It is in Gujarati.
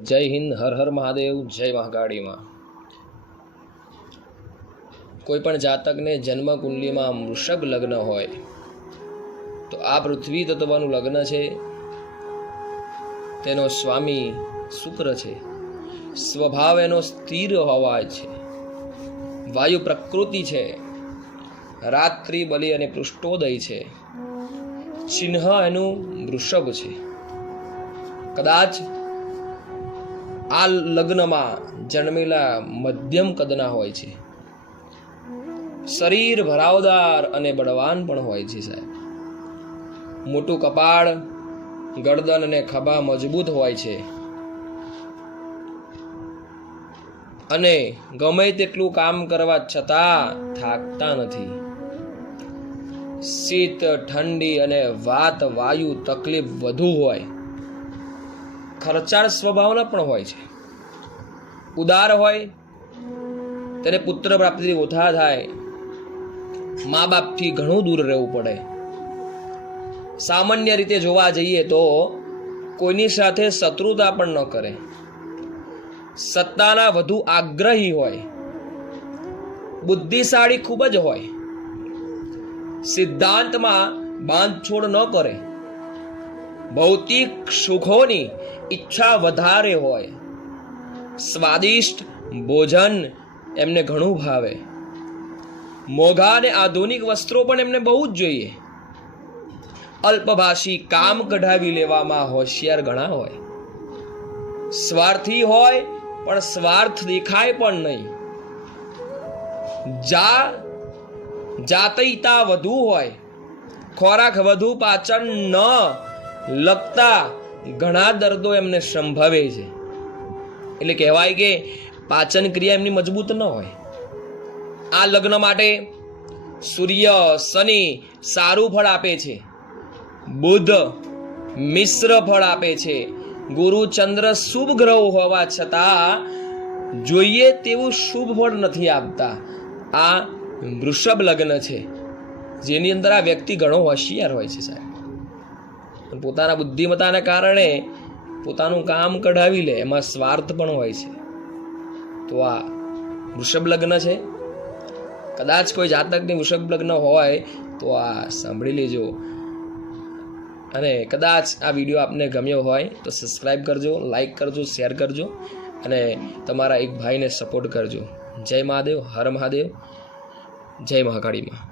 જય હિન્દ, હર હર મહાદેવ, જય મહાકાળીમાં. કોઈ પણ જાતકને જન્મ કુંડલીમાં વૃષભ લગ્ન હોય, તો આ પૃથ્વી તત્વનું લગ્ન છે. તેનો સ્વામી શુક્ર છે. સ્વભાવ એનો સ્થિર હોવા છે. વાયુ પ્રકૃતિ છે. રાત્રિ બલિ અને પૃષ્ઠોદય છે. ચિહ્ન એનું વૃષભ છે. કદાચ આ લગ્નમાં જન્મેલા મધ્યમ કદના હોય છે. શરીર ભરાવદાર અને બળવાન પણ હોય છે સાહેબ. મોટું કપાળ, ગરદન અને ખભા મજબૂત હોય છે. અને ગમે તેટલું કામ કરવા છતાં થાકતા નથી. શીત, ઠંડી અને વાત વાયુ તકલીફ વધુ હોય. ખર્ચાળ સ્વભાવના પણ હોય છે. ઉદાર હોય, તેને પુત્ર પ્રાપ્તિથી ઓછા થાય. મા બાપથી ઘણું દૂર રહેવું પડે. સામાન્ય રીતે જોવા જઈએ તો કોઈની સાથે શત્રુતા પણ ન કરે. સત્તાના વધુ આગ્રહી હોય. બુદ્ધિશાળી ખૂબ જ હોય. સિદ્ધાંતમાં બાંધછોડ ન કરે. ભૌતિક સુખોની ઈચ્છા વધારે હોય. સ્વાદિષ્ટ ભોજન એમને ઘણું ભાવે. મોઘા અને આધુનિક વસ્ત્રો પણ એમને બહુ જ જોઈએ. અલ્પભાષી કામ કઢાવી લેવામાં હોશિયાર ઘણા હોય. સ્વાર્થી હોય પણ સ્વાર્થ દેખાય પણ નહીં. જા જાતયતા વધુ હોય. ખોરાક વધુ પાચન ન લગતા ઘણા દર્દો એમને સંભવે છે. એટલે કહેવાય કે પાચન ક્રિયા એમની મજબૂત ન હોય. આ લગ્ન માટે સૂર્ય, શનિ સારું ફળ આપે છે. બુધ મિશ્ર ફળ આપે છે. ગુરુ ચંદ્ર શુભ ગ્રહો હોવા છતાં જોઈએ તેવું શુભ ફળ નથી આપતા. આ વૃષભ લગ્ન છે. જેની અંદર આ વ્યક્તિ ઘણો હોશિયાર હોય છે સાહેબ. પોતાના બુદ્ધિમત્તાને કારણે પોતાનું કામ કઢાવી લે, એમાં સ્વાર્થ પણ હોય છે. તો આ વૃષભ લગ્ન છે. કદાચ કોઈ જાતકની વૃષભ લગ્ન હોય તો આ સાંભળી લેજો. અને કદાચ આ વીડિયો આપને ગમ્યો હોય તો સબસ્ક્રાઈબ કરજો લાઈક કરજો, શેર કરજો અને તમારા એક ભાઈને સપોર્ટ કરજો. જય મહાદેવ, હર મહાદેવ, જય મહાકાળીમાં